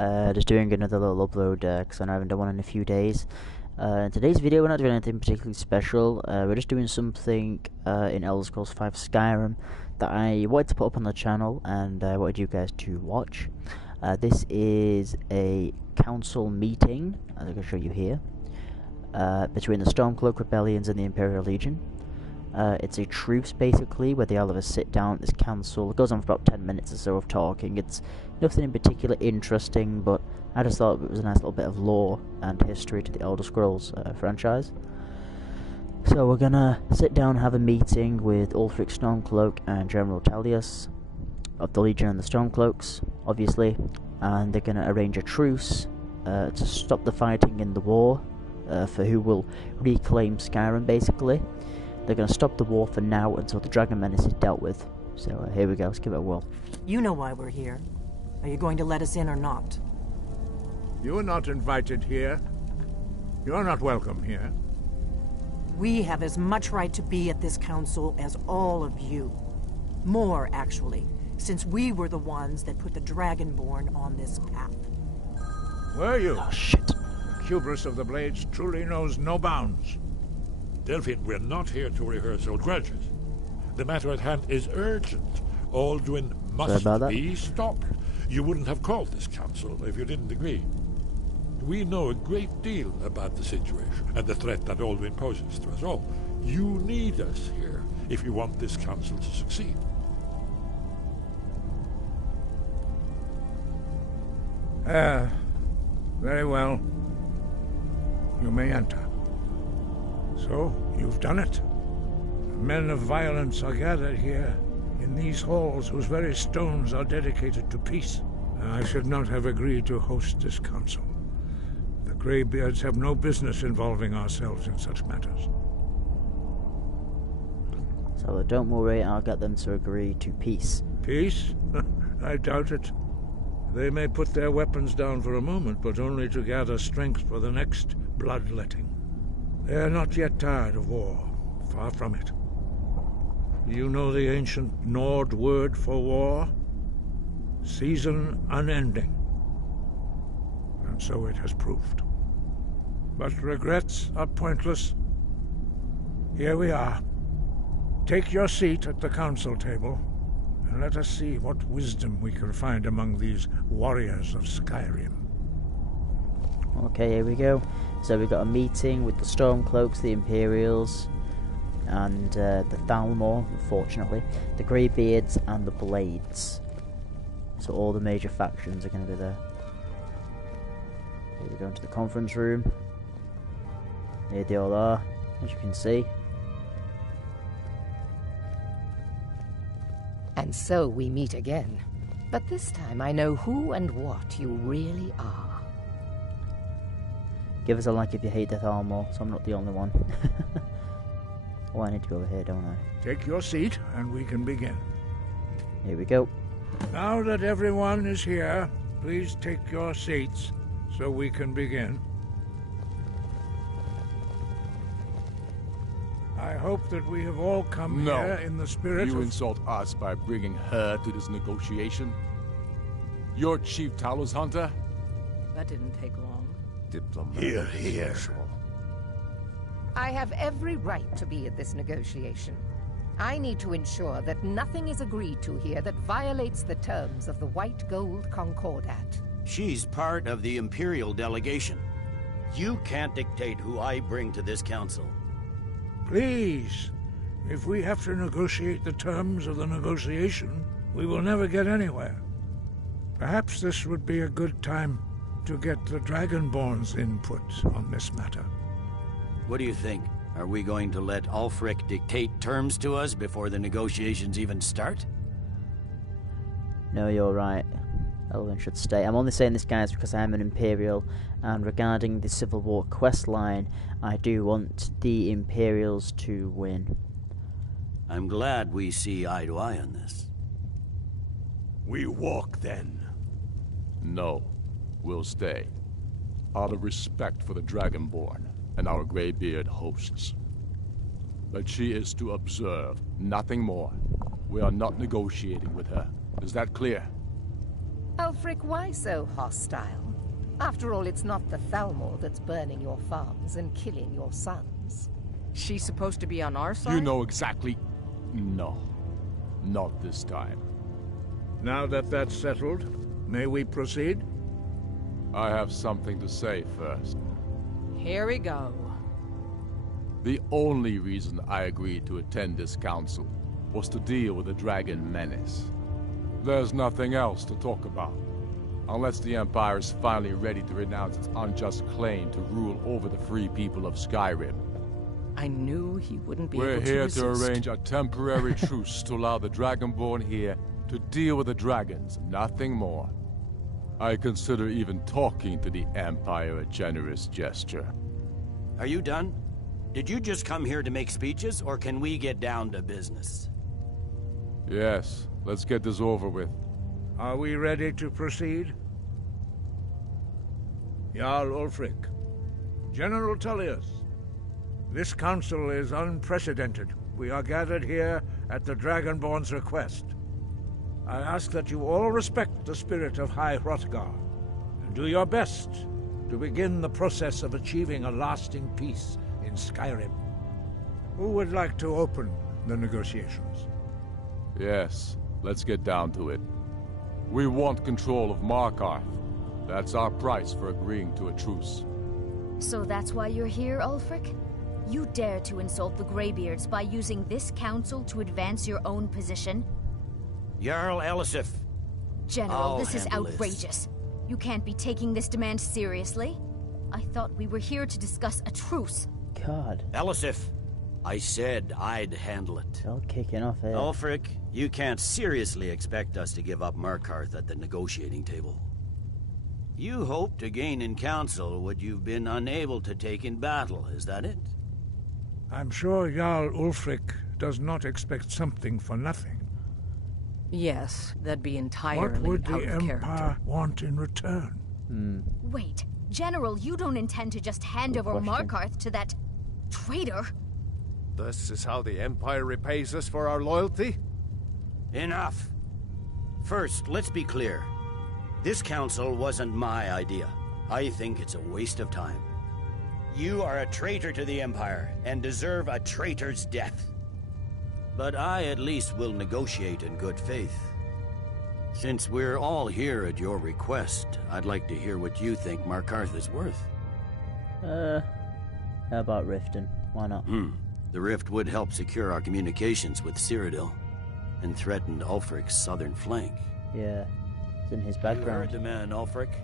Just doing another little upload because I haven't done one in a few days. In today's video we're not doing anything particularly special. We're just doing something in Elder Scrolls V Skyrim that I wanted to put up on the channel and I wanted you guys to watch. This is a council meeting, as I can show you here, between the Stormcloak Rebellions and the Imperial Legion. It's a truce, basically, where they all have a sit down at this council. It goes on for about 10 minutes or so of talking. It's nothing in particular interesting, but I just thought it was a nice little bit of lore and history to the Elder Scrolls franchise. So we're gonna sit down and have a meeting with Ulfric Stormcloak and General Talius of the Legion and the Stormcloaks, obviously, and they're gonna arrange a truce to stop the fighting in the war for who will reclaim Skyrim, basically. They're going to stop the war for now until the Dragon Menace is dealt with. So here we go, let's give it a whirl. You know why we're here. Are you going to let us in or not? You are not invited here. You are not welcome here. We have as much right to be at this council as all of you. More, actually, since we were the ones that put the Dragonborn on this path. Were you? Oh, shit. Hubris of the Blades truly knows no bounds. Delphine, we're not here to rehearse old grudges. The matter at hand is urgent. Alduin must be stopped. You wouldn't have called this council if you didn't agree. We know a great deal about the situation and the threat that Alduin poses to us all. You need us here if you want this council to succeed. Very well. You may enter. So, you've done it. Men of violence are gathered here, in these halls whose very stones are dedicated to peace. I should not have agreed to host this council. The Greybeards have no business involving ourselves in such matters. So don't worry, I'll get them to agree to peace. Peace? I doubt it. They may put their weapons down for a moment, but only to gather strength for the next bloodletting. They are not yet tired of war. Far from it. You know the ancient Nord word for war? Season unending. And so it has proved. But regrets are pointless. Here we are. Take your seat at the council table, and let us see what wisdom we can find among these warriors of Skyrim. Okay, here we go. So we've got a meeting with the Stormcloaks, the Imperials, and the Thalmor, unfortunately, the Greybeards, and the Blades. So all the major factions are going to be there. Here we go into the conference room. Here they all are, as you can see. And so we meet again. But this time I know who and what you really are. Give us a like if you hate the Thalmor, so I'm not the only one. Oh, I need to go over here, don't I? Take your seat, and we can begin. Here we go. Now that everyone is here, please take your seats, so we can begin. I hope that we have all come here in the spirit You of... insult us by bringing her to this negotiation? You're Chief Talos Hunter? That didn't take long. Here. I have every right to be at this negotiation. I need to ensure that nothing is agreed to here that violates the terms of the White Gold Concordat. She's part of the Imperial delegation. You can't dictate who I bring to this council. Please, if we have to negotiate the terms of the negotiation, we will never get anywhere. Perhaps this would be a good time to get the Dragonborn's input on this matter. What do you think? Are we going to let Ulfric dictate terms to us before the negotiations even start? No, you're right. Elwyn should stay. I'm only saying this, guys, because I am an Imperial, and regarding the Civil War quest line, I do want the Imperials to win. I'm glad we see eye to eye on this. We walk then. No, we'll stay. Out of respect for the Dragonborn and our Greybeard hosts. But she is to observe, nothing more. We are not negotiating with her. Is that clear? Ulfric, why so hostile? After all, it's not the Thalmor that's burning your farms and killing your sons. She's supposed to be on our side? You know exactly... No. Not this time. Now that that's settled, may we proceed? I have something to say first. Here we go. The only reason I agreed to attend this council was to deal with the dragon menace. There's nothing else to talk about. Unless the Empire is finally ready to renounce its unjust claim to rule over the free people of Skyrim. I knew he wouldn't be We're able to here resist. to arrange a temporary truce to allow the Dragonborn here to deal with the dragons, nothing more. I consider even talking to the Empire a generous gesture. Are you done? Did you just come here to make speeches, or can we get down to business? Yes, let's get this over with. Are we ready to proceed? Jarl Ulfric, General Tullius, this council is unprecedented. We are gathered here at the Dragonborn's request. I ask that you all respect the spirit of High Hrothgar, and do your best to begin the process of achieving a lasting peace in Skyrim. Who would like to open the negotiations? Yes, let's get down to it. We want control of Markarth. That's our price for agreeing to a truce. So that's why you're here, Ulfric? You dare to insult the Greybeards by using this council to advance your own position? Jarl Elisif. General, this is outrageous. You can't be taking this demand seriously. I thought we were here to discuss a truce. God. Elisif, I said I'd handle it. All kicking off here. Ulfric, you can't seriously expect us to give up Markarth at the negotiating table. You hope to gain in council what you've been unable to take in battle, is that it? I'm sure Jarl Ulfric does not expect something for nothing. Yes, that'd be entirely What would the out of Empire character. want in return? Wait, General, you don't intend to just hand Good over question. Markarth to that traitor? This is how the Empire repays us for our loyalty? Enough. First, let's be clear. This council wasn't my idea. I think it's a waste of time. You are a traitor to the Empire, and deserve a traitor's death. But I at least will negotiate in good faith. Since we're all here at your request, I'd like to hear what you think Markarth is worth. How about Riften? Why not? The rift would help secure our communications with Cyrodiil, and threatened Ulfric's southern flank. Yeah, it's in his You heard background. the man, Ulfric.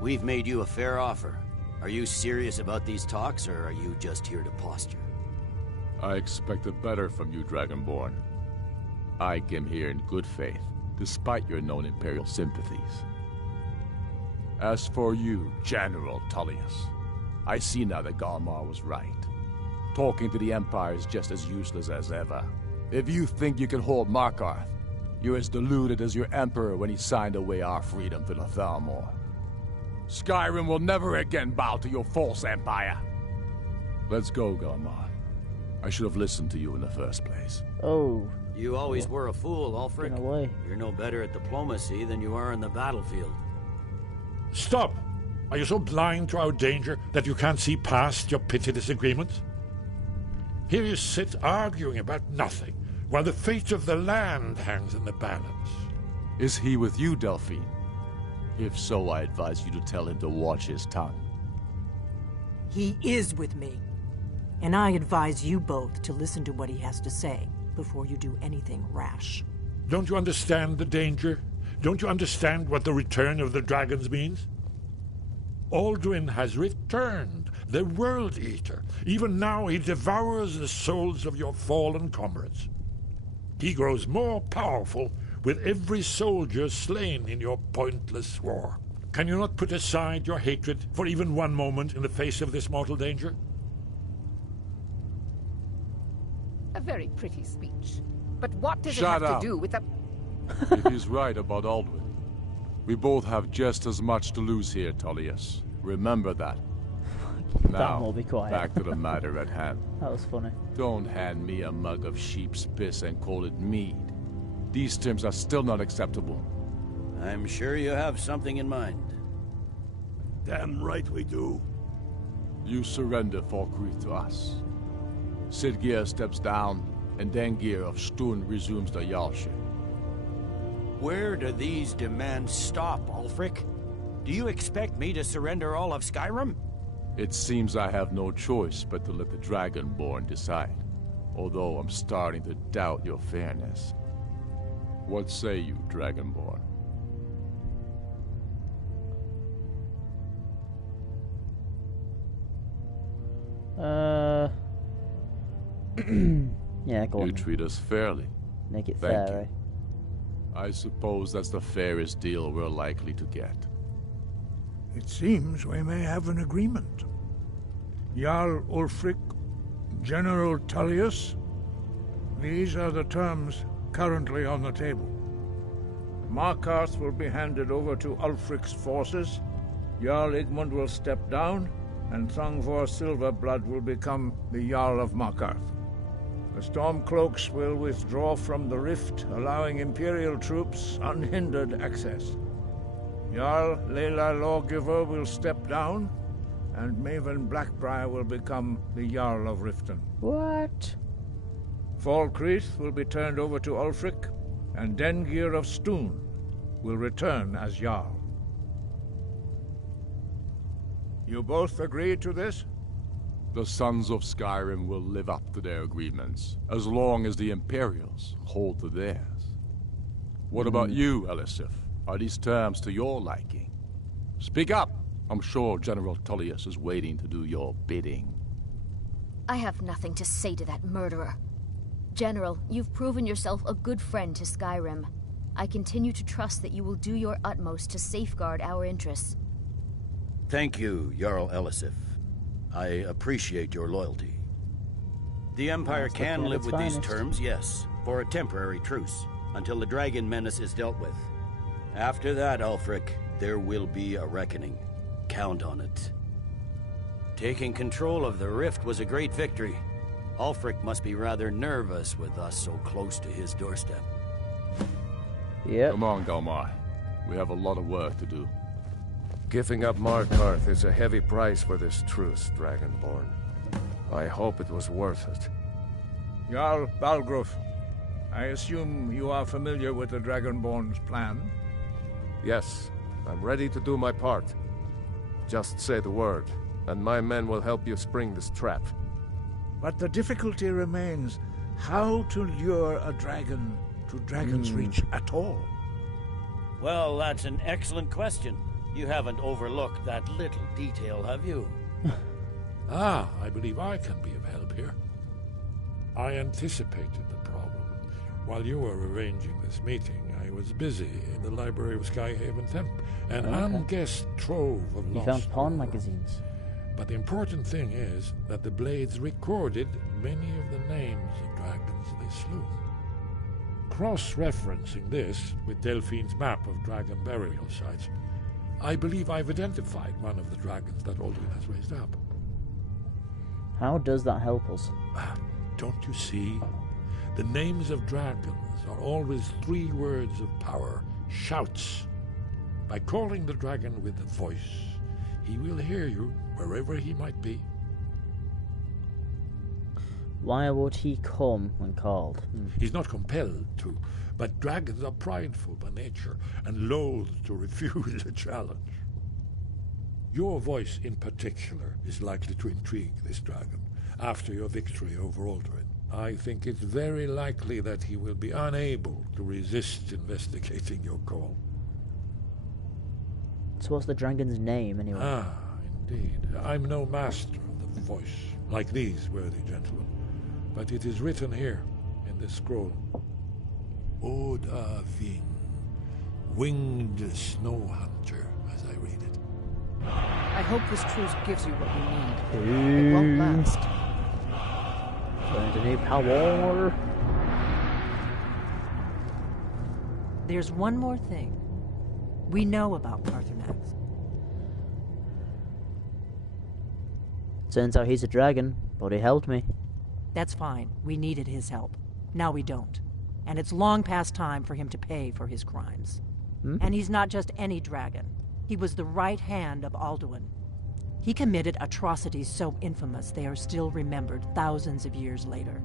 We've made you a fair offer. Are you serious about these talks, or are you just here to posture? I expected better from you, Dragonborn. I came here in good faith, despite your known Imperial sympathies. As for you, General Tullius, I see now that Galmar was right. Talking to the Empire is just as useless as ever. If you think you can hold Markarth, you're as deluded as your Emperor when he signed away our freedom to the Thalmor. Skyrim will never again bow to your false empire. Let's go, Galmar. I should have listened to you in the first place. Oh, You always were a fool, Ulfric. in a way. You're no better at diplomacy than you are on the battlefield. Stop! Are you so blind to our danger that you can't see past your petty disagreements? Here you sit arguing about nothing, while the fate of the land hangs in the balance. Is he with you, Delphine? If so, I advise you to tell him to watch his tongue. He is with me. And I advise you both to listen to what he has to say before you do anything rash. Don't you understand the danger? Don't you understand what the return of the dragons means? Alduin has returned, the World Eater. Even now he devours the souls of your fallen comrades. He grows more powerful with every soldier slain in your pointless war. Can you not put aside your hatred for even one moment in the face of this mortal danger? A very pretty speech. But what does Shut it have up. to do with the... If he's right about Alduin, we both have just as much to lose here, Tullius. Remember that. Now, will be quiet. back to the matter at hand. That was funny. Don't hand me a mug of sheep's piss and call it mead. These terms are still not acceptable. I'm sure you have something in mind. Damn right we do. You surrender Falkreath to us. Sidgeir steps down, and Dengir of Stun resumes the Jarlship. Where do these demands stop, Ulfric? Do you expect me to surrender all of Skyrim? It seems I have no choice but to let the Dragonborn decide, although I'm starting to doubt your fairness. What say you, Dragonborn? Yeah, go on. You treat us fairly. Make it Thank fair, you. I suppose that's the fairest deal we're likely to get. It seems we may have an agreement. Jarl Ulfric, General Tullius, these are the terms currently on the table. Markarth will be handed over to Ulfric's forces, Jarl Igmund will step down, and Thongvor Silverblood will become the Jarl of Markarth. The Stormcloaks will withdraw from the rift, allowing Imperial troops unhindered access. Jarl Leila Lawgiver will step down, and Maven Blackbriar will become the Jarl of Riften. What? Falkreath will be turned over to Ulfric, and Dengir of Stun will return as Jarl. You both agree to this? The Sons of Skyrim will live up to their agreements, as long as the Imperials hold to theirs. What about you, Elisif? Are these terms to your liking? Speak up! I'm sure General Tullius is waiting to do your bidding. I have nothing to say to that murderer. General, you've proven yourself a good friend to Skyrim. I continue to trust that you will do your utmost to safeguard our interests. Thank you, Jarl Elisif. I appreciate your loyalty. The Empire can live with these terms, yes, for a temporary truce, until the dragon menace is dealt with. After that, Ulfric, there will be a reckoning. Count on it. Taking control of the Rift was a great victory. Ulfric must be rather nervous with us so close to his doorstep. Yep. Come on, Galmar. We have a lot of work to do. Giving up Markarth is a heavy price for this truce, Dragonborn. I hope it was worth it. Jarl Balgruf, I assume you are familiar with the Dragonborn's plan? Yes, I'm ready to do my part. Just say the word, and my men will help you spring this trap. But the difficulty remains how to lure a dragon to Dragon's Reach at all. Well, that's an excellent question. You haven't overlooked that little detail, have you? I believe I can be of help here. I anticipated the problem. While you were arranging this meeting, I was busy in the library of Skyhaven Temp, an unguessed trove of lost. You found pawn magazines. But the important thing is that the Blades recorded many of the names of dragons they slew. Cross-referencing this with Delphine's map of dragon burial sites, I believe I've identified one of the dragons that Alduin has raised up. How does that help us? Don't you see? The names of dragons are always 3 words of power, shouts. By calling the dragon with a voice, he will hear you wherever he might be. Why would he come when called? He's not compelled to, but dragons are prideful by nature and loath to refuse a challenge. Your voice in particular is likely to intrigue this dragon after your victory over Alduin. I think it's very likely that he will be unable to resist investigating your call. So what's the dragon's name, anyway? Indeed. I'm no master of the voice, like these worthy gentlemen, but it is written here in this scroll. Odahviing, winged snow hunter, as I read it. I hope this truce gives you what you need. It won't last. Going to need power. There's one more thing. We know about Paarthurnax. Turns out he's a dragon, but he helped me. That's fine. We needed his help. Now we don't. And it's long past time for him to pay for his crimes. And he's not just any dragon. He was the right hand of Alduin. He committed atrocities so infamous they are still remembered thousands of years later.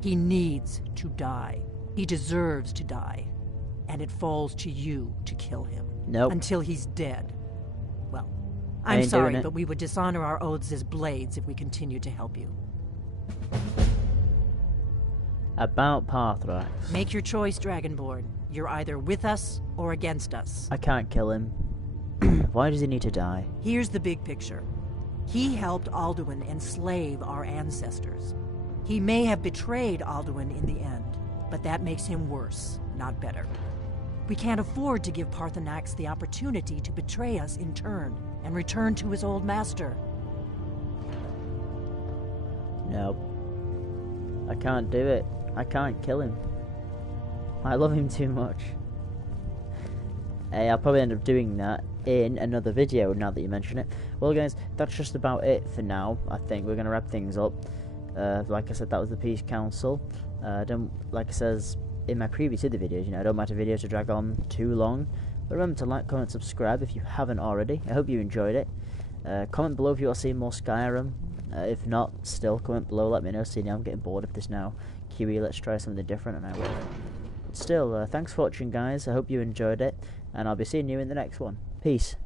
He needs to die. He deserves to die. And it falls to you to kill him. Nope. Until he's dead. Well, I'm sorry, but we would dishonor our oaths as blades if we continued to help you. About Pathrax. Make your choice, Dragonborn. You're either with us or against us. I can't kill him. Why does he need to die? Here's the big picture. He helped Alduin enslave our ancestors. He may have betrayed Alduin in the end, but that makes him worse, not better. We can't afford to give Pathrax the opportunity to betray us in turn and return to his old master. No. I can't do it. I can't kill him. I love him too much. Hey, I'll probably end up doing that in another video now that you mention it. Well guys, that's just about it for now. I think we're going to wrap things up. Like I said, that was the Peace Council. Like I says in my previous other videos, you know, I don't want a video to drag on too long. But remember to like, comment, subscribe if you haven't already. I hope you enjoyed it. Comment below if you want to see more Skyrim. If not, still comment below, let me know. See, now I'm getting bored of this now. Kiwi, let's try something different, and I will. But still, thanks for watching guys, I hope you enjoyed it, and I'll be seeing you in the next one. Peace.